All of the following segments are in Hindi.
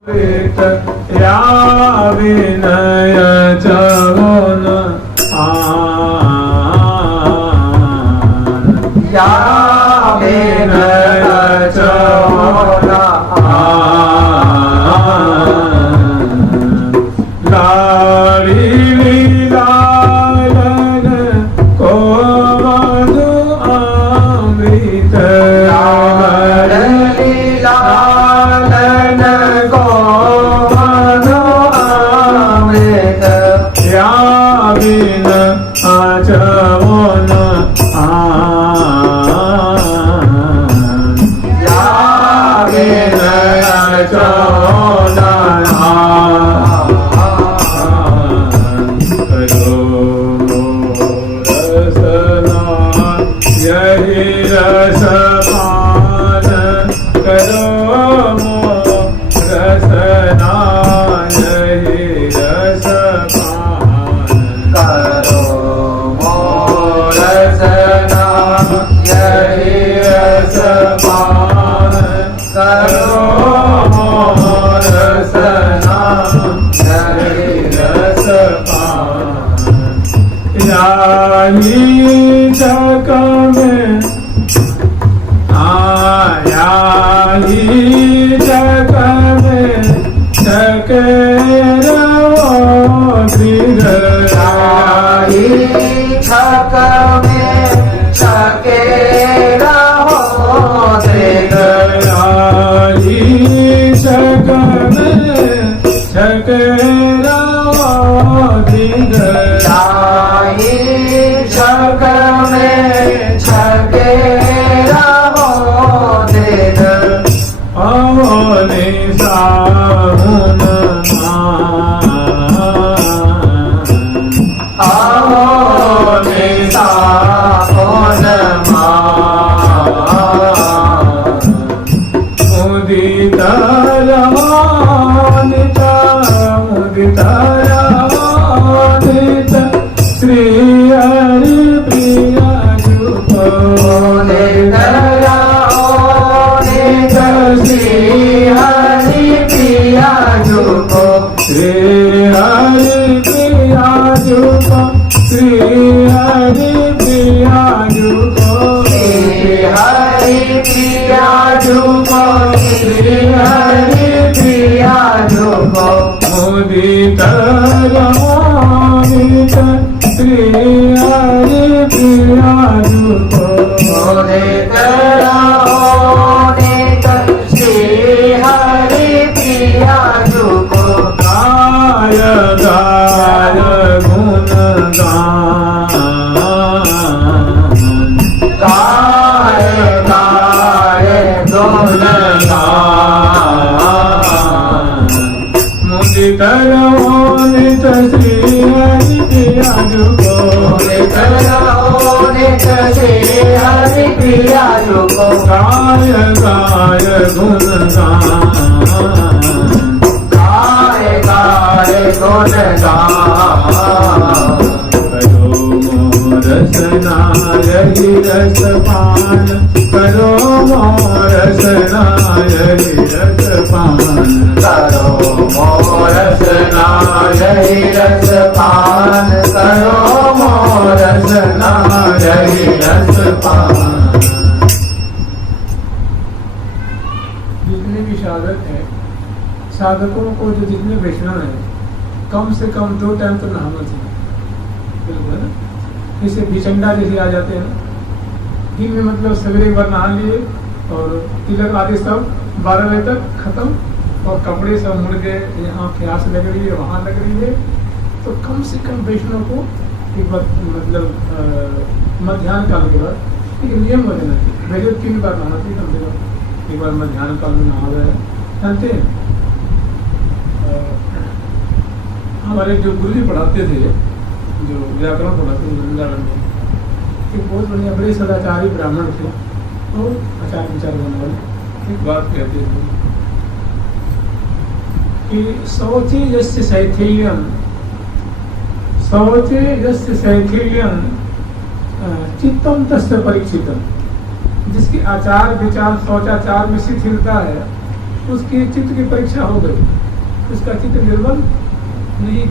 या विनय चवन या विनय चवन लाली लालन को मधु अमृत लाली लालन को मधु अमृत या बिन आचवन या बिन आचवन यही रसपान करो रसना यही रसपान करो रसना यही रसपान करो रसना यही रसपान याही जग में आया ही जग में सके रहो दृढ़ आई छक में छके रहो दृढ़ आई जग में सके रहो दृढ़ आई छक में छके रहो दृढ़ अवने साहुन आवने साहुन मुदित रवानित मुदित रवानित श्री हरि प्रिय जुप नित श्री हरि प्रिया जुको श्री हरि प्रिय जुप श्री हरि प्रिय जुप श्री हरि प्रिया जुको श्री हरि प्रिया जुको मुदित रवानित श्री हरि प्रिय जुप नित श्री हरि प्रिया जुको गाय गाय गुण गान गाय गाय गुण गान मुदित रवानित श्री हरि प्रिय जुप नित श्री हरि प्रिया जुको गाय गाय गुण गान गाय गाय गुण गान करो मोरसना यही रसपान करो मोरसना यही रसपान करो मोरसना यही रसपान करो मोरसना यही रसपान जितने भी साधक हैं साधकों को जो जितने वैष्णव हैं कम से कम 2 टाइम तो नहाना चाहिए बिल्कुल ना। जैसे भिचंडा जैसे आ जाते हैं दिन में मतलब सवेरे एक बार नहा लिए और तिलक आदि सब 12 बजे तक खत्म और कपड़े सब मुड़ गए यहाँ प्यास लग रही है वहाँ लग रही है तो कम से कम वैष्णव को एक बार मतलब मध्याह्न काल के बाद एक नियम हो जाना चाहिए वैसे 3 बार नहाना चाहिए कम से कम एक बार मध्याह्न काल में नहा गए जानते हैं हमारे जो गुरु जी पढ़ाते थे जो व्याकरण पढ़ाते थे वृंदावन में एक बहुत बढ़िया बड़े सदाचारी ब्राह्मण थे और आचार विचार करने वाले एक बात कहते थे कि शौचे यस्य शैथिल्यम शौचे यस्य शैथिल्यम चित्तम तस्य परीक्षितम जिसकी आचार विचार शौचाचार में शिथिलता है उसकी चित्त की परीक्षा हो गई, उसका चित्त निर्मल नहीं।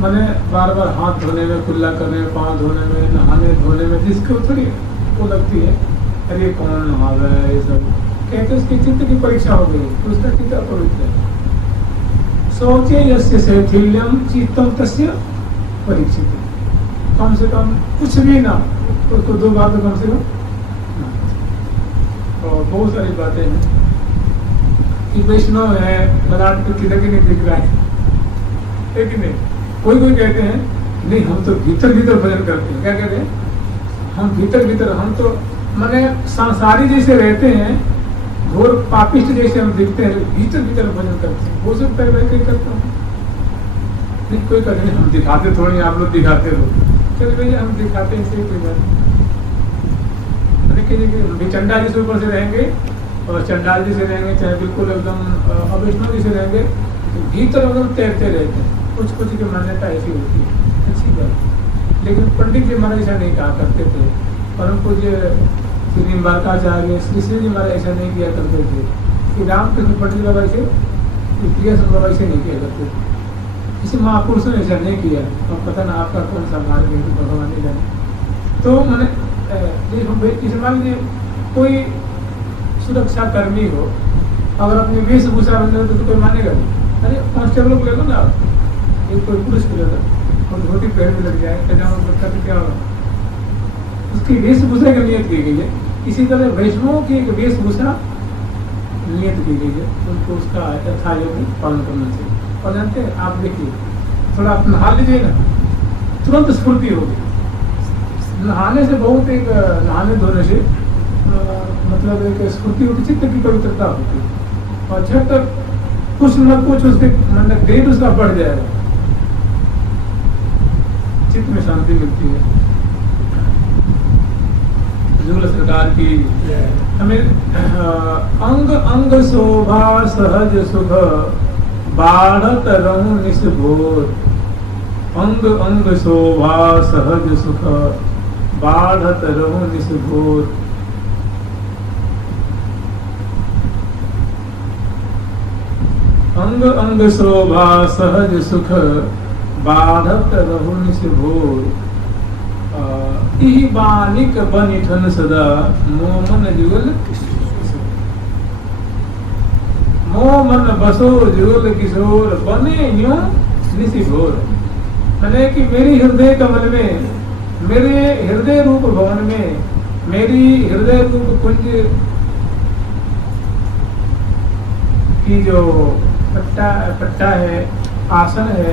मैंने बार बार हाथ धोने में, कुल्ला करने में, पाँव धोने में, नहाने धोने में जिसको थोड़ी वो लगती है, अरे कौन नहा रहा है, ये सब कहते उसकी चित्त की परीक्षा हो गई, तो उसका चित्त अपवित्र है। सोचे यस्य शैथिल्यम चित्तम तस्य परीक्षित। कम से कम कुछ भी ना, उसको 2 बार तो कम से कम। और बहुत सारी बातें हैं कि वैष्णव है, मराठ को किधर के नहीं दिख रहा है कि नहीं। कोई कहते हैं नहीं हम तो भीतर भीतर भजन करते हैं। क्या कहते हैं? हम भीतर भीतर, हम तो माने सांसारी जैसे रहते हैं, घोर पापिष्ट जैसे हम दिखते हैं, भीतर भीतर भजन करते हैं। वो सब पहले वैसे ही करता हूँ। नहीं कोई कहते नहीं हम दिखाते थोड़ी, आप लोग दिखाते रहो। चल भैया हम दिखाते हैं, इससे कोई बात नहीं। चंडा जी से ऊपर से रहेंगे और चंडाल जी से रहेंगे, चाहे बिल्कुल एकदम अवैष्णव जी से रहेंगे, तो भीतर एकदम तैरते रहते हैं। कुछ की मान्यता ऐसी होती है, अच्छी बात। लेकिन पंडित जी महाराज ऐसा नहीं कहा करते थे। परम पूज्य श्री निम्बारकाचार्य, श्री श्री जी महाराज ऐसा नहीं किया करते थे। श्री रामकृष्ण पंडित बाबा से, प्रिया बाबा से नहीं किया करते थे। किसी महापुरुषों ने ऐसा नहीं किया। तो पता ना आपका कौन सा मार्ग है, तो भगवान नहीं जाने। तो मैंने जैसे मान लीजिए कोई सुरक्षा कर्मी हो, अगर अपनी वेशभूषा बन तो कोई मानेगा नहीं। अरे कांस्टेबल को ले लो ना, एक कोई पुरुष को ले लो और धोती पैर में लग जाए, पैजामा कुर्ता, तो क्या होगा? उसकी वेशभूषा की नियत की गई है। इसी तरह वैष्णवों की एक वेशभूषा नियत की गई है, उनको उसका यथायोग्य पालन करना चाहिए। और जानते हैं आप, देखिए थोड़ा आप नहा लीजिए ना, तुरंत स्फूर्ति होगी। नहाने से बहुत एक, नहाने धोने से मतलब एक स्फूर्ति होती, चित्त की पवित्रता होती है। और जब तक कुछ न कुछ उसके मतलब ग्रेड उसका बढ़ जाएगा, चित्त में शांति मिलती है। जुगल सरकार की हमें अंग अंग शोभा सहज सुख बाढ़त रहूं निस्भोर। अंग अंग शोभा सहज सुख बाढ़त रहूं निस्भोर। अंग अंग शोभा सहज सुख बाढ़त रहूं निस्भोर। बानिक बनिठन सदा मोमन जुगल मोमन बसो जुगल किशोर बने यूं निशिभोर। मैंने कि मेरी हृदय कमल में, मेरे हृदय रूप भवन में, मेरी हृदय रूप कुंज की जो पट्टा है, आसन है,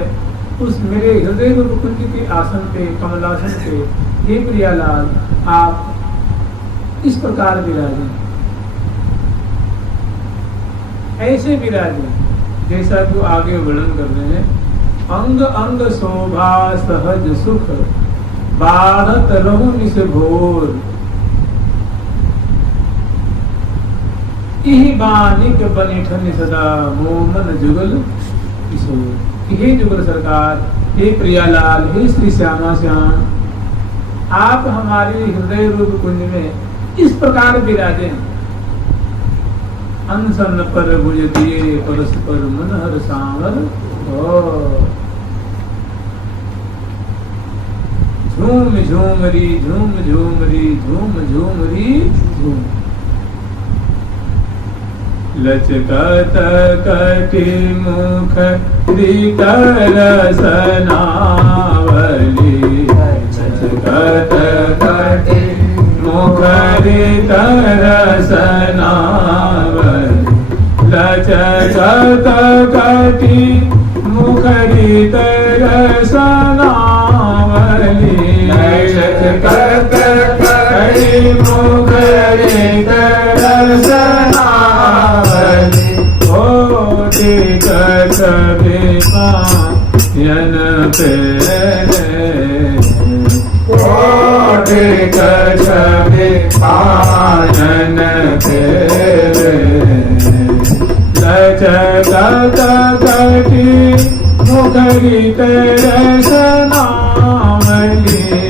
उस मेरे हृदय रूप कुंज के आसन पे, कमलासन पे, हे प्रियालाल आप इस प्रकार विराजें, ऐसे विराजें जैसा जो आगे वर्णन कर रहे हैं। अंग अंग शोभा सहज सुख बाढ़त रहूं निस्भोर। इहि बानिक बनिठन सदा मोमन जुगल किशोर। हे जुगल सरकार, हे प्रियालाल, हे श्री श्यामा श्याम, आप हमारे हृदय रूप कुंज में इस प्रकार विराजे। अनसन पर भुज दिए परस्पर मनहर सांवर। झूम झूमरी झूम झूमरी झूम झूमरी झूम। लचकत कटि मुख रसनावली। लचकत कटि मुख रसनावली। लचकत कटि मुख रसनावली। लचकत कटि मुख रसनावली। यन पे पायन पे लचकत कटि मुखरी रसनावली।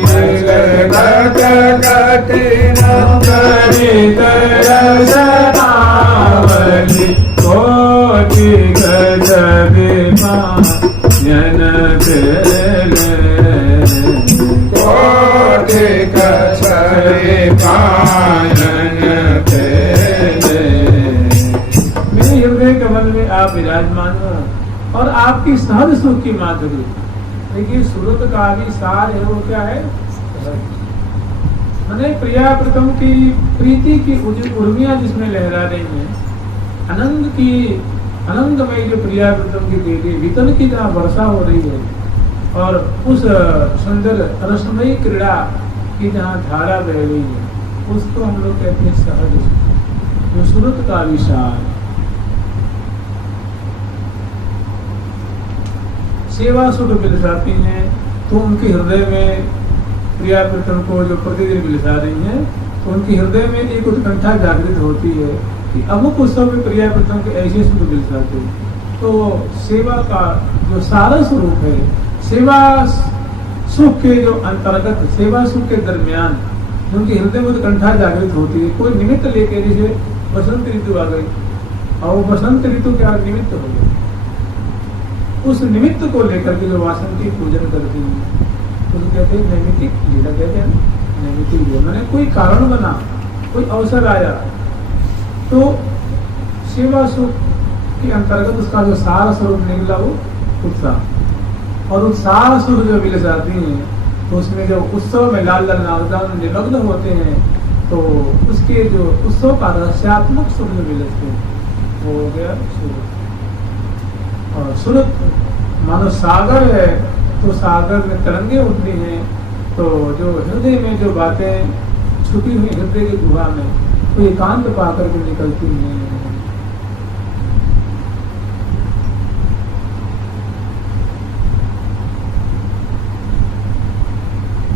लचकत कटि मुखरी रसनावली। कोटि गजब पायन खेले कोटि गजब पायन खेले। मेरे हृदय कमल में आप विराजमान हो और आपकी सहज सुख की माधुरी। देखिए सूरत का भी सार है, वो क्या है? मैंने प्रिया प्रीतम की प्रीति की उर्मियां जिसमें लहरा रही हैं, आनंद की आनंदमय जो प्रिया प्रीतम की देवी वितन की जहाँ वर्षा हो रही है और उस सुंदर रसमयी क्रीड़ा की जहाँ धारा बह रही है, उसको हम लोग कहते हैं सहज सुख, जो सूरत का विशाल। सेवा सुख बिलसाती हैं तो उनके हृदय में प्रिया प्रीतम को जो प्रतिदिन बिलसा रही हैं, तो उनके हृदय में एक उत्कंठा जागृत होती है कि अमुक उत्सव में प्रिया प्रीतम के ऐसे सुख बिलसाते। तो सेवा का जो सारा स्वरूप है, सेवा सुख के जो अंतर्गत, सेवा सुख के दरमियान जो उनके हृदय में उत्कंठा जागृत होती है, कोई निमित्त लेके, जैसे बसंत ऋतु आ गई और वो बसंत ऋतु क्या निमित्त हो गई, उस निमित्त को लेकर के जो वासंती पूजन करती है उसको कहते हैं नैमित्तिक लीला, कहते हैं नैमित्तिक लीला। मैंने कोई कारण बना, कोई अवसर आया तो सेवा सुख के अंतर्गत उसका जो सार स्वरूप निकला वो उत्साह, और उत्साह सुख जो मिल जाती हैं तो उसमें जो उत्सव में लाल लाल नागदान निमग्न होते हैं तो उसके जो उत्सव का रहस्यात्मक सुख जो मिलते हैं वो हो गया सूरत। और सूरत मानो सागर है, तो सागर में तरंगे उठती हैं, तो जो हृदय में जो बातें छुपी हुई हृदय की गुहा में वो एकांत पाकर के निकलती हैं।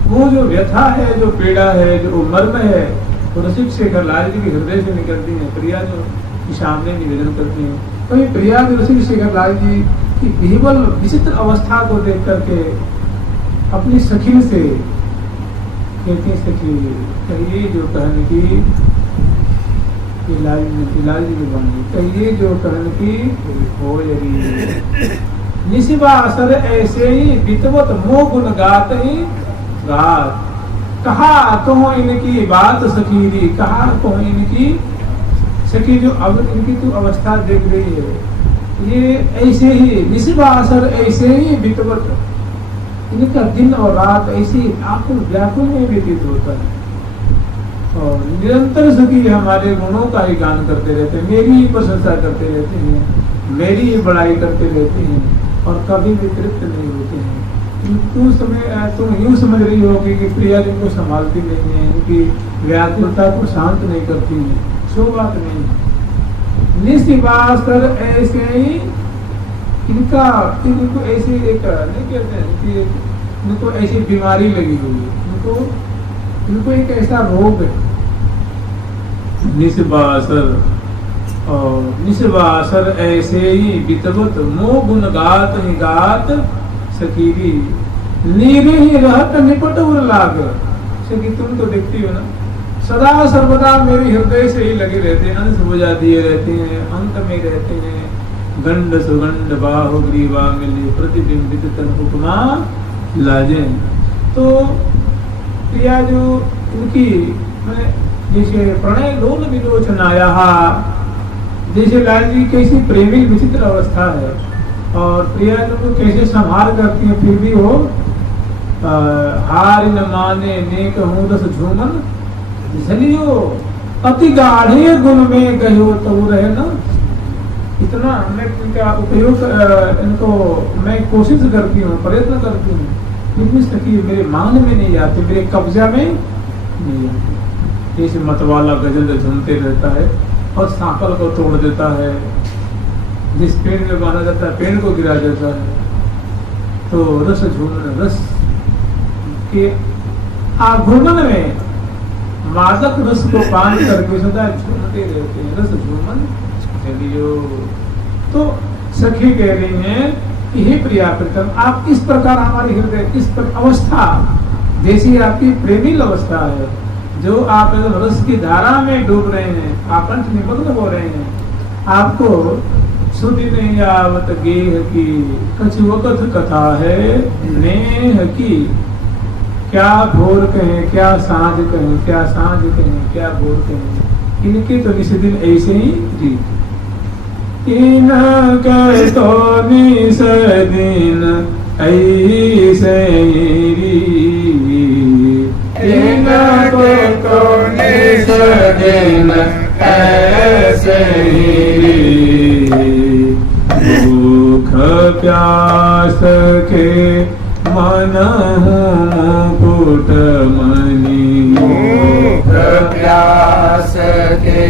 वो जो व्यथा है, जो पीड़ा है, जो मर्म है, वो रसिक शेखर लाल जी के हृदय से निकलती है, प्रिया जो के सामने निवेदन करती है। कभी प्रिया जो रसिक शेखर लाल जी की केवल विचित्र अवस्था को देख करके अपनी सखी से कहती, सखी कहिए जो कहने की लाल जी की बानी, कहिए जो कहने की हो यही निशिबा असर ऐसे ही बितवत मोह गुण गात ही गात। कहा कहो इनकी बात सखीरी, कहा कहो इनकी सखी जो अब इनकी तो अवस्था देख रही है, ये ऐसे ही निशिबा असर ऐसे ही बितवत, इनका दिन और रात ऐसी आकुल व्याकुल में व्यतीत होता है और निरंतर सखी हमारे गुणों का ही गान करते रहते हैं, मेरी ही प्रशंसा करते रहते हैं, मेरी ही बड़ाई करते रहते हैं और कभी भी तृप्त नहीं होते हैं। तुम यूं समझ रही होगी कि प्रिया जिनको संभालती नहीं है, इनकी व्याकुलता को शांत नहीं करती है, सो बात नहीं। निशिबासर ऐसे ही इनको ऐसी एक नहीं कहते हैं कि इनको ऐसी बीमारी लगी हुई है, इनको एक ऐसा रोग है निशिबासर ऐसे ही बितवत मोह गुण गात ही गात सकीरी नीरे ही रहत निपट उर लाग। सखी तुम तो देखती हो ना, सदा सर्वदा मेरे हृदय से ही लगे रहते हैं, अंश बुझा दिए रहते हैं, अंत में रहते हैं, गंड सुगंड बाहु ग्रीवा मिली प्रतिबिंबित तन उपमा लाजे। तो प्रिया जो इनकी मैंने जैसे प्रणय लोल विलोचनाया, जैसे लाल जी कैसी प्रेमी विचित्र अवस्था है और प्रिया को कैसे संहार करती है, फिर भी वो हार न माने नेक हूँ दस झूमन झलियो अति गाढ़े गुण में गयो तो रहे ना। इतना मैं इनका उपयोग इनको मैं कोशिश करती हूँ, प्रयत्न करती हूँ, फिर भी सखी मेरे मान में नहीं आती, मेरे कब्जा में नहीं आती। जैसे मतवाला गजल झूमते रहता है और सांकल को तोड़ देता है, जिस पेड़ में बांधा जाता है पेड़ को गिरा देता है, तो रस झूमन रस के आघूमन में मादक रस को पान करके सदा झूमते रहते हैं, रस झूमन चलियो। तो सखी कह रही हैं कि हे प्रिया प्रीतम, आप इस प्रकार हमारे हृदय इस पर अवस्था जैसी आपकी प्रेमी अवस्था है, जो आप रस की धारा में डूब रहे हैं, आप अंत निमग्न हो रहे हैं, आपको सुधि नहीं आवत गेह की, कछु वकत कथा है नेह की। क्या भोर कहें क्या सांझ कहें, क्या सांझ कहें क्या भोर कहें, इनके तो निस दिन ऐसे ही रीत। इन के तो निस दिन ऐसे ही रीत, इन के तो निस दिन ऐसे ही रीत। भूख प्यास के मन मुकुट मणि, भूख प्यास के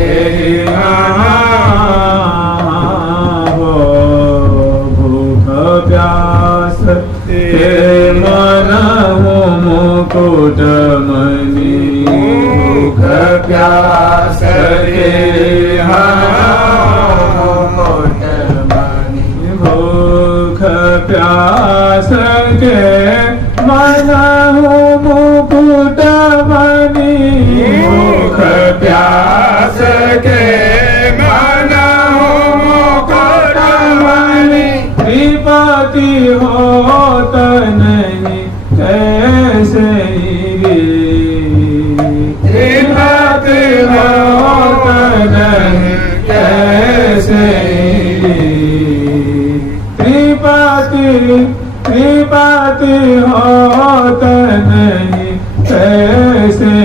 हो, भूख प्यास के मन मुकुट मणि, भूख प्यास के मुकुट मणि, भूख प्यास के मन मुकुट मणि, भूख प्यास के मन मुकुट मणि। श्रीपति होत नहीं कैसे रे, श्रीपति होत नहीं कैसे श्रीपति होत नहीं कैसे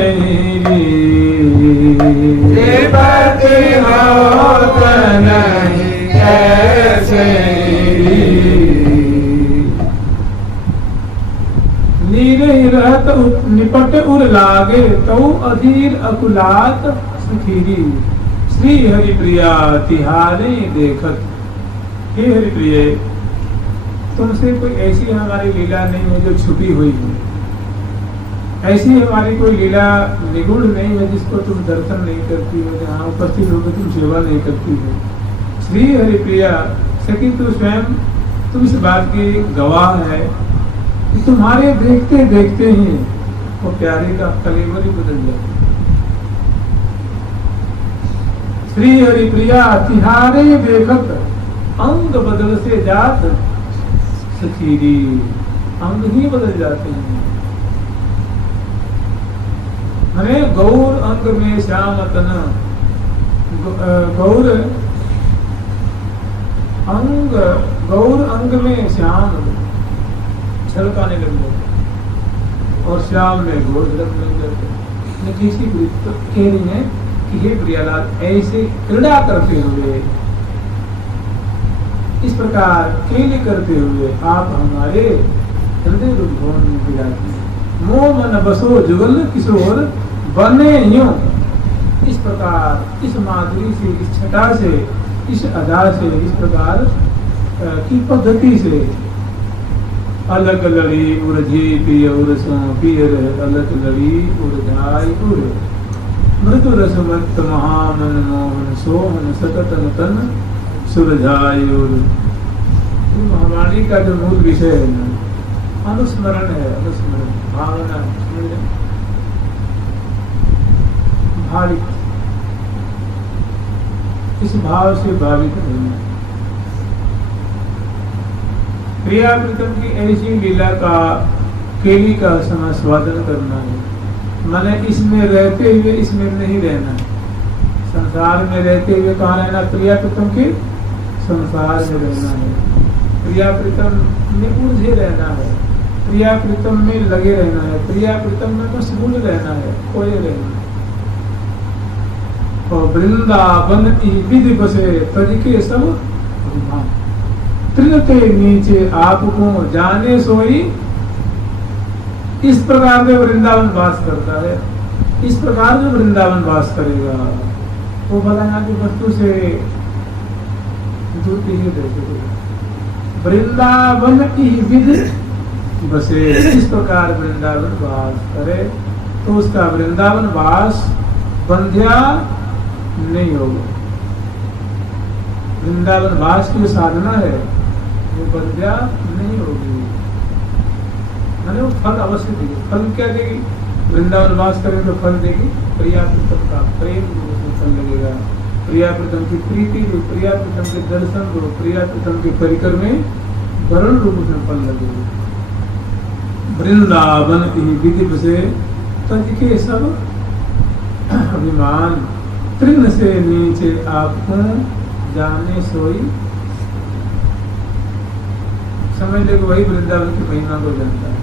श्रीपति होत नहीं कैसे। नीरे रहत निपट उर लागे, तऊ अधीर अकुलात सुखीरी। श्री हरि प्रिया तिहारे देखत। हे हरि प्रिय, तुमसे कोई ऐसी हमारी लीला नहीं है जो छुपी हुई है। ऐसी हमारी कोई लीला निगुण नहीं है जिसको तुम दर्शन नहीं करती हो, जहाँ उपस्थित होकर तुम सेवा नहीं करती हो। श्री हरि प्रिया सखी, तू स्वयं तुम इस बात की गवाह है कि तुम्हारे देखते देखते ही वो प्यारे का कलेवर ही बदल जाता। श्री हरि प्रिया तिहारे देखत, अंग बदल से जात सखीरी। अंग ही बदल जाते हैं। अरे गौर अंग में श्याम तन, गौर अंग में श्याम झलकाने लग जाते और श्याम में घोर झलक लग जाते। किसी तो कह रही है कि हे प्रियालाल, ऐसे क्रीड़ा करते हुए, इस प्रकार खेल करते हुए आप हमारे हृदय रुद्भवन में विराजते हैं। मोह मन बसो जुगल किशोर बने यूं। इस प्रकार, इस माधुरी से, इस छटा से, इस अदा से, इस प्रकार की पद्धति से अलग लड़ी उर्झी पिय उर्सों पियर, अलग लड़ी उर्झाई उर। मृदु रसमत महामन मोहन सोहन सततन तन सुरझायुर। महावाणी का जो मूल विषय है ना, अनुस्मरण है। अनुस्मरण भावना, भावित, इस भाव से भावित होना। प्रिया प्रीतम की ऐसी लीला का, केली का समास्वादन करना है। मैंने इसमें रहते हुए इसमें नहीं रहना। संसार में रहते हुए कहाँ रहना? प्रिया प्रीतम के संसार में रहना है। प्रिया प्रीतम में उलझे रहना है, प्रिया प्रीतम में लगे रहना है, प्रिया प्रीतम में मशगूल रहना है, खोए रहना है। और वृंदावन विधि बसे तज के सब तृणते नीचे आपको जाने सोई। इस प्रकार से वृंदावन वास करता है। इस प्रकार जो वृंदावन वास करेगा वो भला यहाँ की वस्तु से दूर ही देखेगा। वृंदावन की विधि बसे, इस प्रकार वृंदावन वास करे तो उसका वृंदावन वास बंध्या नहीं होगा। वृंदावन वास की जो साधना है वो बंध्या नहीं होगी। मैंने वो फल अवश्य देगी। फल क्या देगी? वृंदावन वास करें तो फल देगी, प्रिया प्रीतम का प्रेम फल लगेगा। प्रिया प्रीतम की प्रीति रूप, प्रिया प्रीतम के दर्शन रूप, प्रिया प्रीतम के परिकर में वरुण रूप में फल लगे। वृंदावन की विधि से तज के सब अभिमान, तृण से नीचे आपको जाने सोई। समझ ले वही वृंदावन की महिमा को जानता है,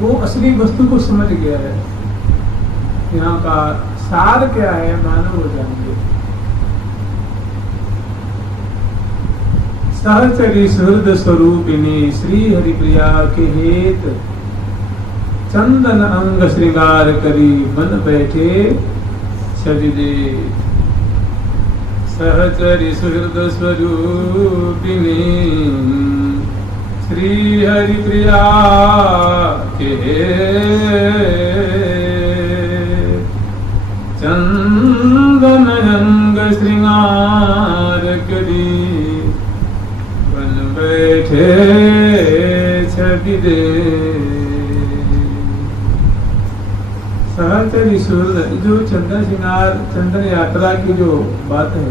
वो असली वस्तु को समझ गया है। यहाँ का सार क्या है मानो वो जानेंगे। सहचरी सुहृद स्वरूपिणी श्री हरिप्रिया के हेत, चंदन अंग श्रृंगार करी मन बैठे छविदे। सहचरी सुहृद स्वरूपिणी श्री हरिप्रिया के चंदन अंग श्रृंगार करी बन बैठे छवि दे। सहचरी सुहृद, जो चंदन श्रृंगार चंदन यात्रा की जो बात है,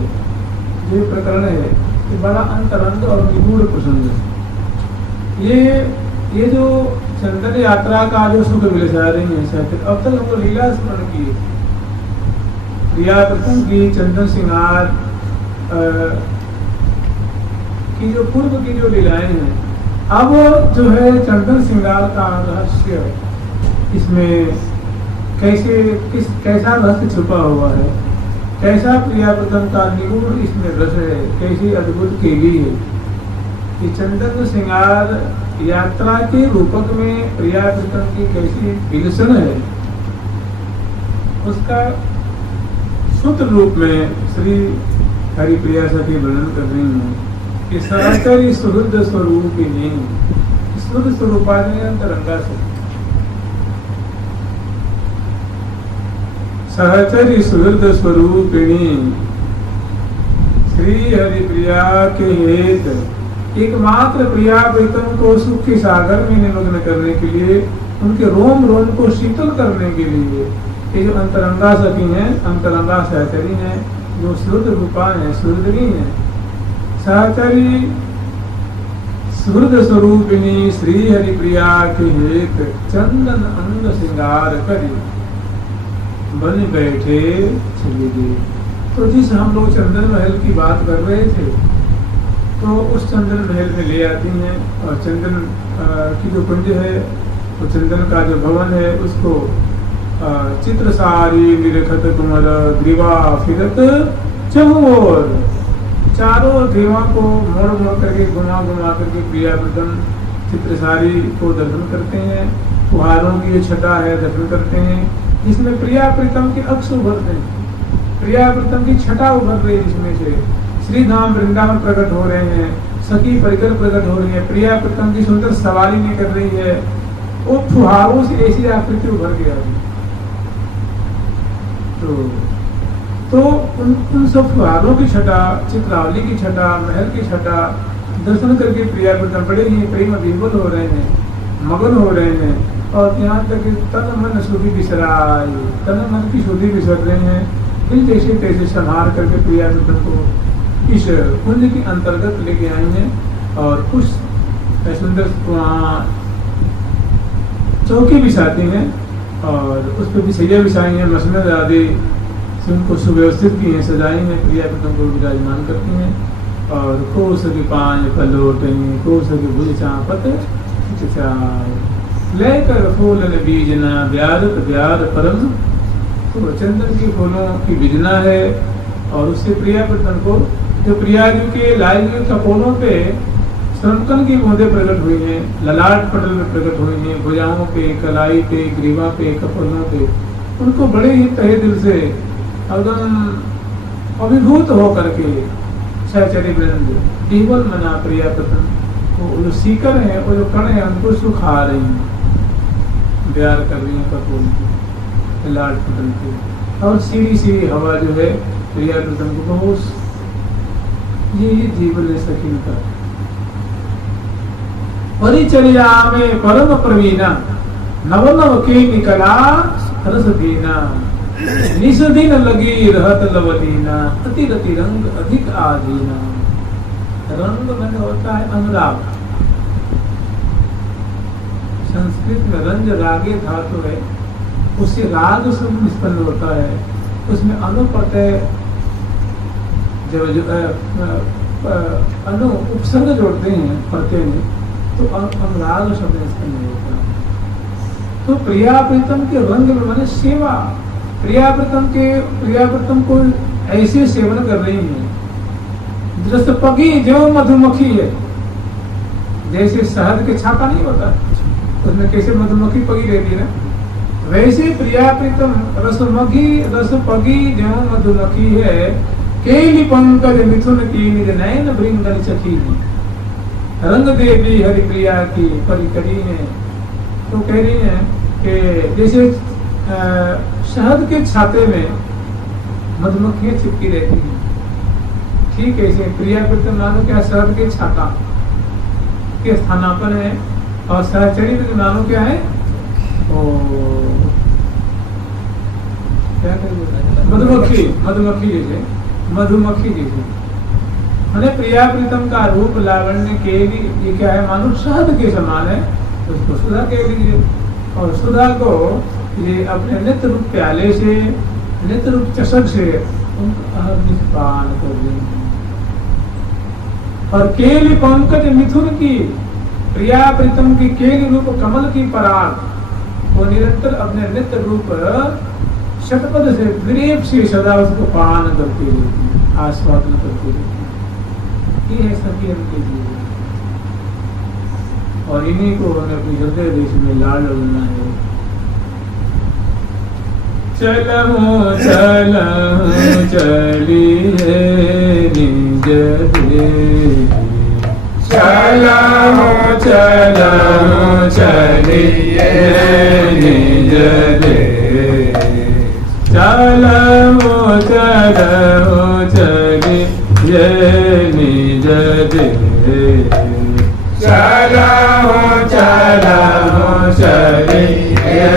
जो प्रकरण है, ये बड़ा अंतरंग और निगूढ़ प्रसंग है। ये जो चंदन यात्रा का जो सुख मिल जा रही है सहचरी, अब तक हमको लीला स्मरण की, प्रिया प्रथम की चंदन श्रृंगार की जो पूर्व की जो लीलाएं हैं, अब जो है चंदन श्रृंगार का रहस्य, इसमें कैसा रहस्य छुपा हुआ है, कैसा प्रिया प्रथम का निगूढ़ इसमें रस है, कैसी अद्भुत केली है। ये चंदन श्रृंगार यात्रा के रूपक में प्रिया प्रथम की कैसी विलक्षण है, उसका सूत्र रूप में श्री हरिप्रिया सखी वर्णन कर रही हूँ कि सहचरी सुहृद स्वरूपिणी, सुहृद स्वरूपानी अंतरंगा से। सहचरी सुहृद स्वरूपिणी श्री हरिप्रिया के हेत, एकमात्र प्रिया प्रीतम को सुख के सागर में निमग्न करने के लिए, उनके रोम रोम को शीतल करने के लिए, ये जो अंतरंगा सखी हैं, अंतरंगा सहचरी हैं, जो सुहृद रूपा है, सुहृदनी है। सहचरी सुहृद स्वरूपिणी श्री हरिप्रिया के हेत, चंदन अंग श्रृंगार करी बन बैठे चले गए। तो जिस हम लोग चंदन महल की बात कर रहे थे, तो उस चंदन महल में ले आती हैं, और चंदन की जो कुंज है, वो चंदन का जो भवन है, उसको चित्र सारी निरखत कुमर ग्रीवा फिरत चमोर, चारों ग्रीवा को मोड़ मोड़ करके घुमा घुमा करके प्रिया प्रथम चित्रसारी को दर्शन करते हैं। फुहारों की जो छटा है दर्शन करते हैं, जिसमें प्रिया प्रीतम के अक्ष उभरते हैं, प्रिया प्रीतम की छटा उभर रही है, जिसमें से श्री धाम वृंदावन प्रकट हो रहे हैं, सखी परिकर प्रकट हो रही है, प्रिया प्रीतम की सुंदर सवारी नहीं कर रही है, वो फुहारों से ऐसी आकृति उभर गया। तो उन सब फुहारों की छटा, चित्रावली की छटा, महल की छटा दर्शन करके प्रिया प्रथम बड़े ही प्रेम विह्वल हो रहे हैं, मगन हो रहे हैं, और यहाँ तक तन मन शुद्धि बिसराए, तन मन की शुद्धि बिसर रहे हैं। दिल जैसे तैसे संहार करके प्रिया प्रथम को इस कुंज के अंतर्गत लेके आई हैं, और कुछ सुंदर चौकी बिछाती हैं, और उस पर भी सैया बिछाई हैं, मसनद आदि से उनको सुव्यवस्थित की हैं, सजाई हैं, प्रिया प्रथम को विराजमान करती हैं। और कोस की पांच पलोटनी, कोस की भुज चापत लेकर फूलन बीजना ब्यारत ब्यार परम। तो चंदन की फूलों की बीजना है, और उससे प्रिया प्रथम को जो प्रियाजू के लाए हुए कपोलों पे श्रमकन की बूंदे प्रकट हुई हैं, ललाट पटल में प्रकट हुई हैं, भुजाओं पे, कलाई पे, ग्रीवा पे, कपोलों पे, उनको बड़े ही तहे दिल से एकदम अभिभूत होकर के सहचरी वृंद केवल मना प्रिया प्रथम वो जो सीकर है, वो जो कण है, उनको सुखा रही हैं, प्यार कर रही हैं कपोल की, लाट पटल की, और सीधी सी हवा जो है प्रिया प्रथम को बहुत ये जीवन ले सकी का परिचर्या में परम प्रवीणा, नव नव के निकला रस दीना। निस दिन लगी रहत लवलीना, अति रति रंग अधिक आधीना। रंग में होता है अनुराग। संस्कृत में रंज रागे धातु है, उससे राग शब्द निष्पन्न होता है। उसमें अनु प्रत्यय जब अनु उपसर्ग जोड़ते हैं प्रत्यय में, तो अनुराग शब्द निष्पन्न होता है। तो प्रिया प्रीतम के रंग में माने सेवा। प्रिया प्रीतम को ऐसे सेवन कर रही है जैसे पगी जो मधुमक्खी है। जैसे शहद के छाता नहीं होता, उसमें कैसे मधुमक्खी पगी रहती है ना, वैसे प्रिया प्रीतम रस पगी जो मधुमक्खी है। केली पंकज मिथुन की निज नयन भृंगन सखी, रंग देवी हरि प्रिया की परिकरी है। तो कह रही है कि जैसे शहद के छाते में मधुमक्खियां चिपकी रहती हैं, ठीक ऐसे प्रिया प्रीतम मानो क्या शहद के छाता के स्थानापन है। और सहचरी में मानो क्या है, क्या मधुमक्खी जैसे मैंने प्रिया प्रीतम का रूप लावण्य के लिए ये क्या है, मानो शहद के समान है। उसको सुधा कह लीजिए। और सुधा को ये अपने नित्य रूप प्याले से, नित्य रूप चषक से निष्पान कर देंगे। और केली पंकज मिथुन की, प्रिया प्रीतम की केली रूप कमल की पराग, वो निरंतर अपने नित्य रूप शतपथ से ग्रेप से सदा उसको पान करते रहती है, आस्वादन करते रहती है। ये है सखी उनके जीवन। और इन्हीं को हमें अपने हृदय देश में लाल डलना है। चलो चलो चलिए निज देश, चलो चलो चलिए निज देश, चलो चलो चलिए निज देश, चलो चलो चलिए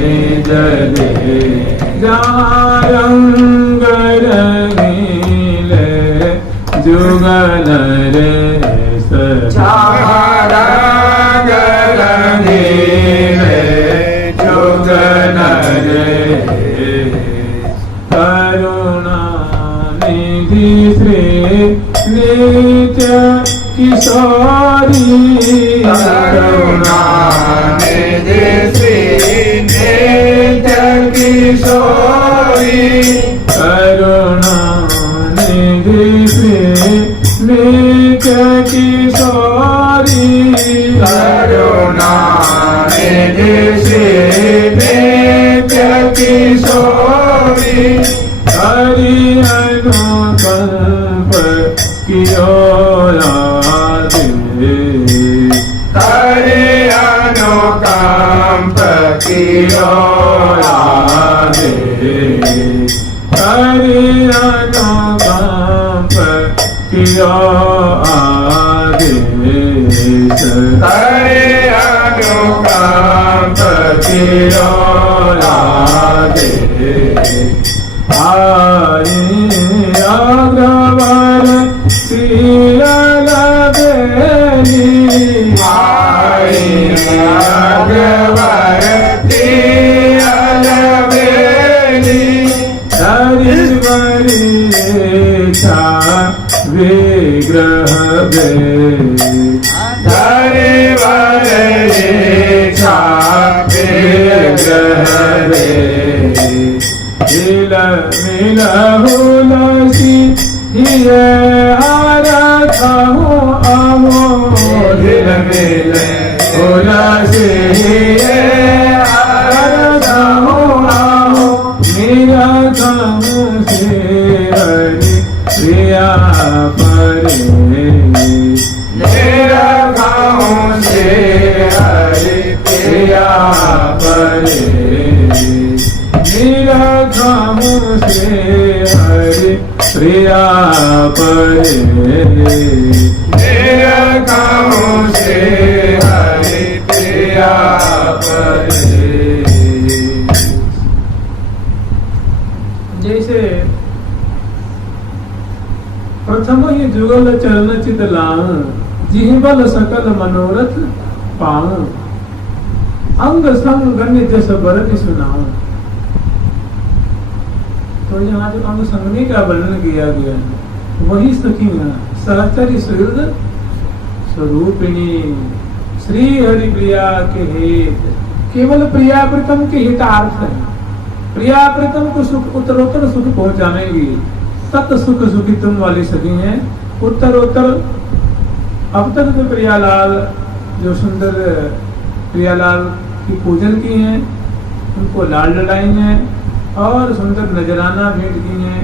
निज देश। जहाँ रंग रंगीले जुगल रे जहाँ रंग रंगीले जुगल रे करुणा निधि श्री नित्य किशोरी, करुणा निधि श्री नित्य किशोरी, करुणा निधि श्री नित्य किशोरी, करुणा निधि श्री नित्य किशोरी। हरि अनुकंप कियो हरि अनुकंप कियो लागे, हरि अनुकंप कियो आदेश, हरि अनुकंप कियो लागे। आई अग्रवर श्रील बेली, आई अग्रवर श्रील बेली, हरि वरीछा विग्रह बे, हरि वरीछा विग्रह बे। मिल मिल हुलसी हिये आरथहु अमो, मिल मिल हुलसी हिये आरथहु अमो, निरथहु से हरि प्रिया परे, निरथहु से हरि प्रिया परे, निरथहु से हरि प्रिया परे, निरथहु से हरि प्रिया परे। युगल चरण चित लाऊं, जिह्वल सकल मनोरथ पाऊं, अंग संग गण्य जस बरन सुनाऊं। तो यहाँ जो अंग संगने का वर्णन किया गया है वही सखी सहचर्य सुहृद स्वरूपिणी श्री हरि प्रिया के हित, केवल प्रिया प्रीतम के हितार्थ है। प्रिया प्रीतम को सुख उत्तरोत्तर सुख पहुंचानेगी, तत् सुख सुखी तुम वाली सखी हैं। उत्तरोत्तर अब तक तो प्रियालाल जो सुंदर प्रियालाल की पूजन की हैं, उनको लाल लड़ाई हैं और सुंदर नजराना भेंट की हैं,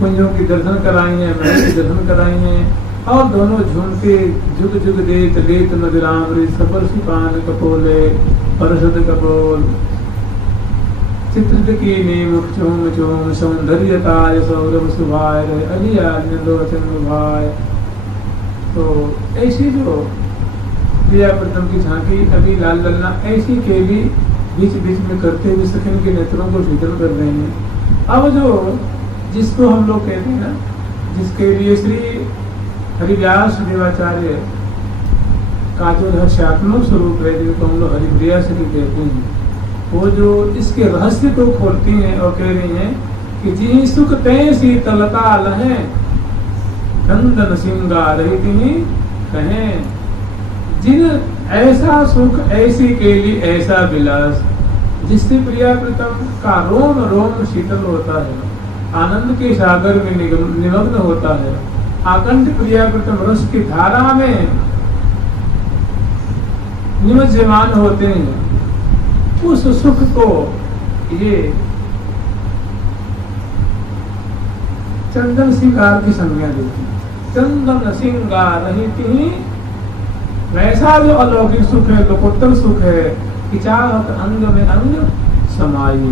कुंजों की दर्शन कराई हैं, महल की दर्शन कराई हैं और दोनों झूमते जुग जुग देत लेत मदिरामृत सबर सुपान कपोले परसद कपोल चित्रित की ने मुख चोम चोम सौंदर्यताय सौरभ सुभाय अलिया भाई। तो ऐसी जो प्रिया प्रथम की झांकी अभी लाल लल्ला ऐसी केली बीच बीच में करते हुए सखिन के नेत्रों को शीतल कर रहे हैं। अब जो जिसको हम लोग कहते हैं ना, जिसके लिए श्री हरिव्यास देवाचार्य का जो रहस्यात्मक स्वरूप है, जिसको हम लोग हरिप्रिया से भी कहते हैं, वो जो इसके रहस्य को खोलती हैं और कह रही हैं कि जी सुख तय शीतलता लहे कंदन सिंगार कहें, जिन ऐसा सुख ऐसी केली ऐसा विलास जिससे प्रिया प्रीतम का रोम रोम शीतल होता है, आनंद के सागर में निमग्न होता है, आकंठ प्रिया प्रीतम रस की धारा में निमज्जमान होते हैं। उस सुख को ये चंदन श्रृंगार की संज्ञा देती है। चंदन श्रृंगार रहती, वैसा जो अलौकिक सुख है, लोकोत्तर सुख है कि चाहत अंग में अंग समाई।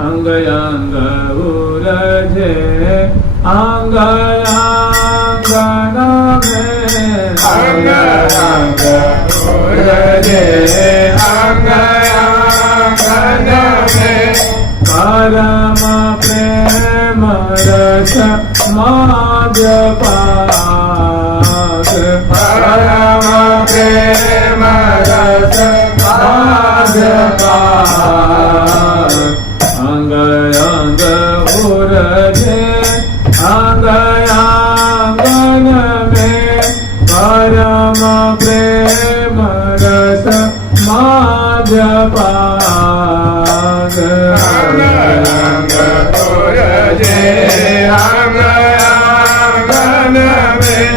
अंग अंग उरजे अंग अंगन में, अंग अंग उरजे अंग अंगन में, परम प्रेम रस माज पाग, परम प्रेम रस माज पाग। अंग अंग उरजे अंग अंगन में, परम प्रेम रस माज पाग। अंग अंग उरजे अंग अंगन में,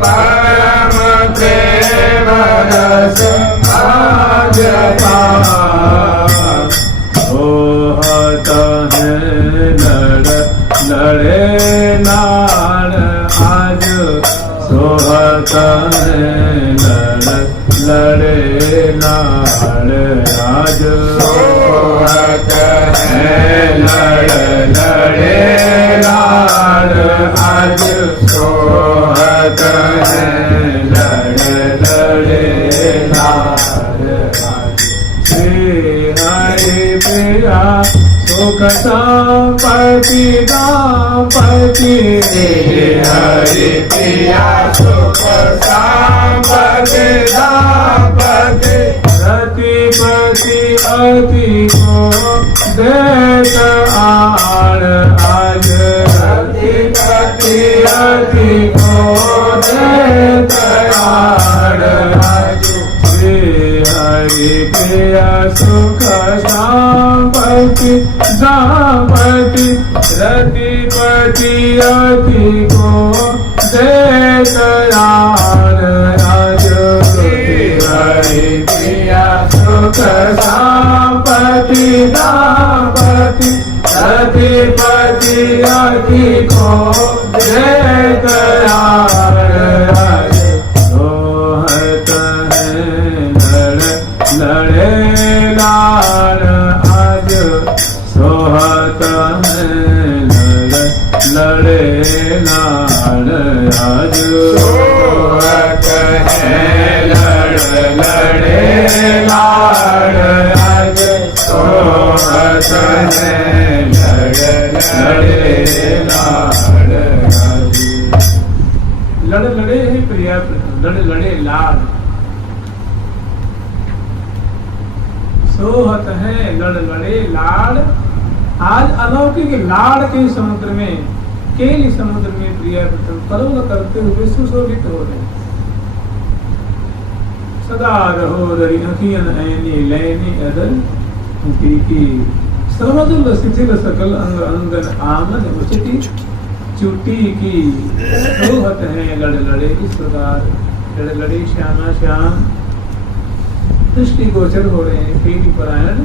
परम प्रेम रस माज पाग। सोहत है लड़े लाल आज, सोहत है लड़े लाल आज, सोहत है लड़े लाल आज, सोहत है लड़े लाल आज। श्री हरि प्रिया सुख संपत्ति दाम्पति, हरि प्रिया सुख संपत्ति दाम्पति, रतिपति अति को देत आड़ आज, रतिपति अति को देत आड़ आज। श्री हरि प्रिया सुख संपत्ति दाम्पति, रतिपति अति को देत आड़ आज। हरि प्रिया सुख संपत्ति दाम्पति, रतिपति अति को देत आड़ आज। सोहत है लड़े लाल आज, सोहत है लड़े लाड़ आज सोहत है लड़ लड़े लाड़ आज सोहत है लड़ लड़े लाड़ आज लड़ लड़े ही प्रिया लड़ लड़े लाड़ सोहत है लड़ लड़े लाड़ आज अलौकिक लाड़ के समुद्र में केली समुद्र में प्रिया करोल करते हुए सुशोभित हो रहे सदा रहो दरी अखियन ऐनी लैनी अदल की सर्वदुल शिथिल सकल अंग अंगन आमन उचिति चुटी की सोहत है लड़ लड़े इस प्रकार लड़ लड़े श्यामा श्याम दृष्टि गोचर हो रहे हैं केली परायण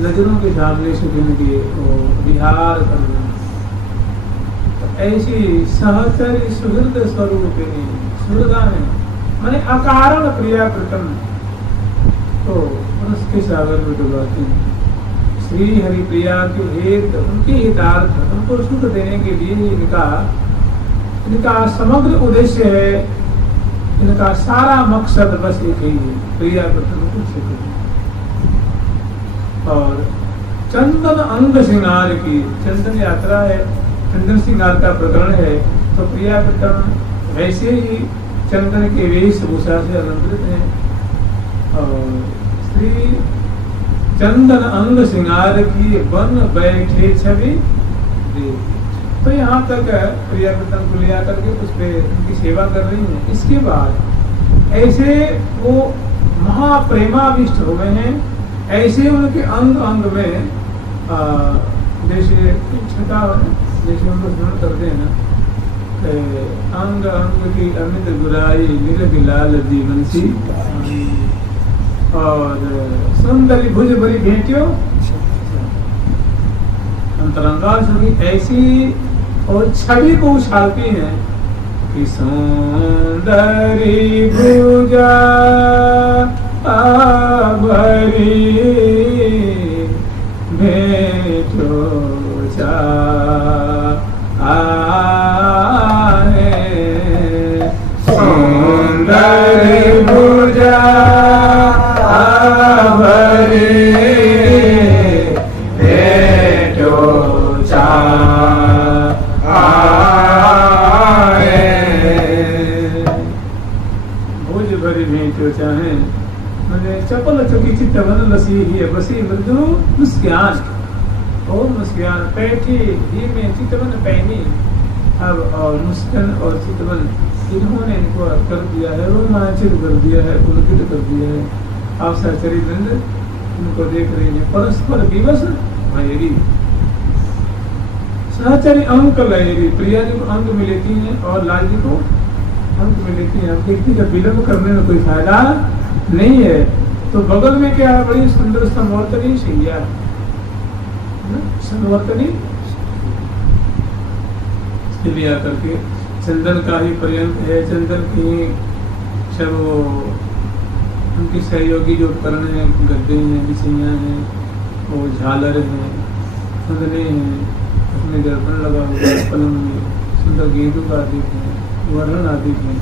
नजरों के सामने से जिनके विहार कर रहे हैं तो ऐसी सहचरी सुहृद स्वरूप सुहृदा में मैंने अकारण प्रिया प्रथम तो उसके सागर में डुबाते हैं श्री हरि प्रिया के हित उनके हितार्थ उनको सुख देने के लिए इनका समग्र उद्देश्य है इनका सारा मकसद बस एक ही है प्रिया प्रथम को सुख देना और चंदन अंग श्रृंगार की चंदन यात्रा है चंदन श्रृंगार का प्रकरण है तो प्रिया प्रथम वैसे ही चंदन के वेशभूषा से अलंकृत है और श्री चंदन अंग श्रृंगार की बन बैठे छवि तो यहाँ तक प्रिया प्रथम को ले आकर के उस पर उनकी सेवा कर रही है। इसके बाद ऐसे वो महाप्रेमाविष्ट हो गए हैं ऐसे उनके अंग अंग में जैसे छटा जैसे हम लोग स्मरण करते हैं ना अंग अंग की अमित बुराई निरग लाल जीवन सी और सुंदरी भुज बड़ी भेटियो अंतरंगा छवि ऐसी और छवि को उछालती है कि सुंदरी भुजा भरी भेटो आए सुंदरी भुजा भरी भेटो आए भुज भरी भेटो चाहे मैंने चपल चुकी चितवन लसी ही बसी मृदु मुस्कान और मुस्कान बैठी ही में चितवन पहनी अब और मुस्कान और चितवन इन्होंने इनको कर दिया है रोमांचित कर दिया है पुलकित कर दिया है आप सहचरी वृंद इनको देख रही है परस्पर विवश भैरी सहचरी अंक लहरी प्रिया जी को अंक में लेती है और लाल जी को अंक में लेती है। अब देखती है विलम्ब करने में कोई फायदा नहीं है तो बगल में क्या है बड़ी सुंदर संवर्तनी शैया संवर्तनी ले आकर के चंदन का ही पर्यंत है चंदन की सब उनके सहयोगी जो उपकरण है गद्दे हैं बिछैया हैं वो झालर हैं खंदने हैं उसमें दर्पण लगा हुआ है पलंग में सुंदर गेंदों का अधिक है वर्ण अधिक है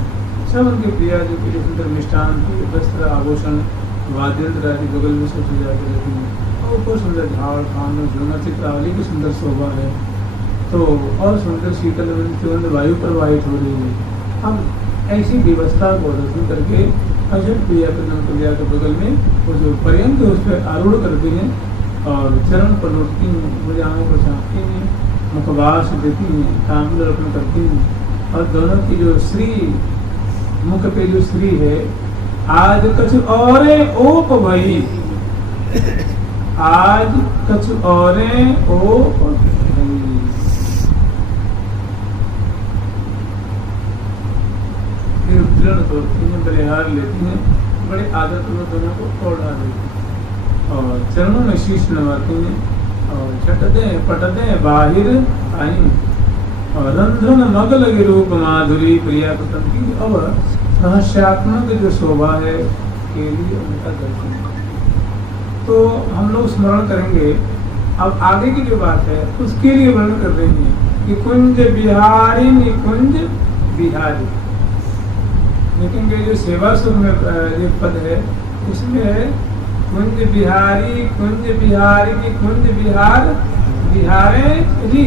सब उनके प्रिया जो कि सुंदर मिष्ठान के वस्त्र आभूषण वाद्यंत्र आदि बगल में सब सजा के रखी है और ऊपर सुंदर झाड़ खान झूना चित्रावली की सुंदर शोभा है तो और सुंदर शीतल तुरंत वायु प्रवाहित हो रही है। हम ऐसी व्यवस्था को दर्शन करके अजब प्रिया प्रथम प्रिया के बगल में वो जो पर्यंत उस पर आरूढ़ करते हैं और चरण पर लौटती हैं भुजाओं को चाहती हैं मुखवास देती हैं तांबूल अर्पण करती हैं और दोनों की जो श्री मुख पे जो श्री है आज कछु और ओप भई आज कछु और ओप भई तोड़ती हैं बलिहार लेती हैं बड़े आदत में दोनों को तोड़ा देती हैं और चरणों में शीश नवाती हैं और छटदे पटदे बाहिर आई और रंध्रन मग लगे रूप माधुरी प्रिया प्रथम की अब रहस्यात्मक जो शोभा है के लिए उनका दर्शन तो हम लोग स्मरण करेंगे। अब आगे की जो बात है उसके लिए वर्णन कर रहे हैं कि कुंज बिहारी निकुंज बिहारी, लेकिन ये जो सेवा सुर में जो पद है उसमें कुंज बिहारी निकुंज बिहार बिहारे री,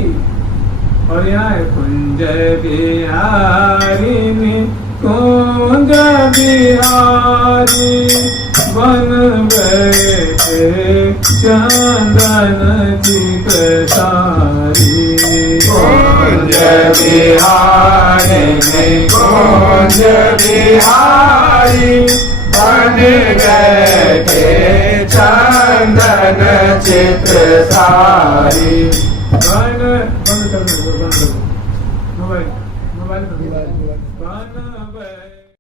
और यहाँ है कुंज बिहारी निकुंज बिहारी बन बैठे चंदन चित सारी। कुंज बिहारी निकुंज बिहारी बन बैठे चंदन चित्र सारी। बंद करने दो, मोबाइल मोबाइल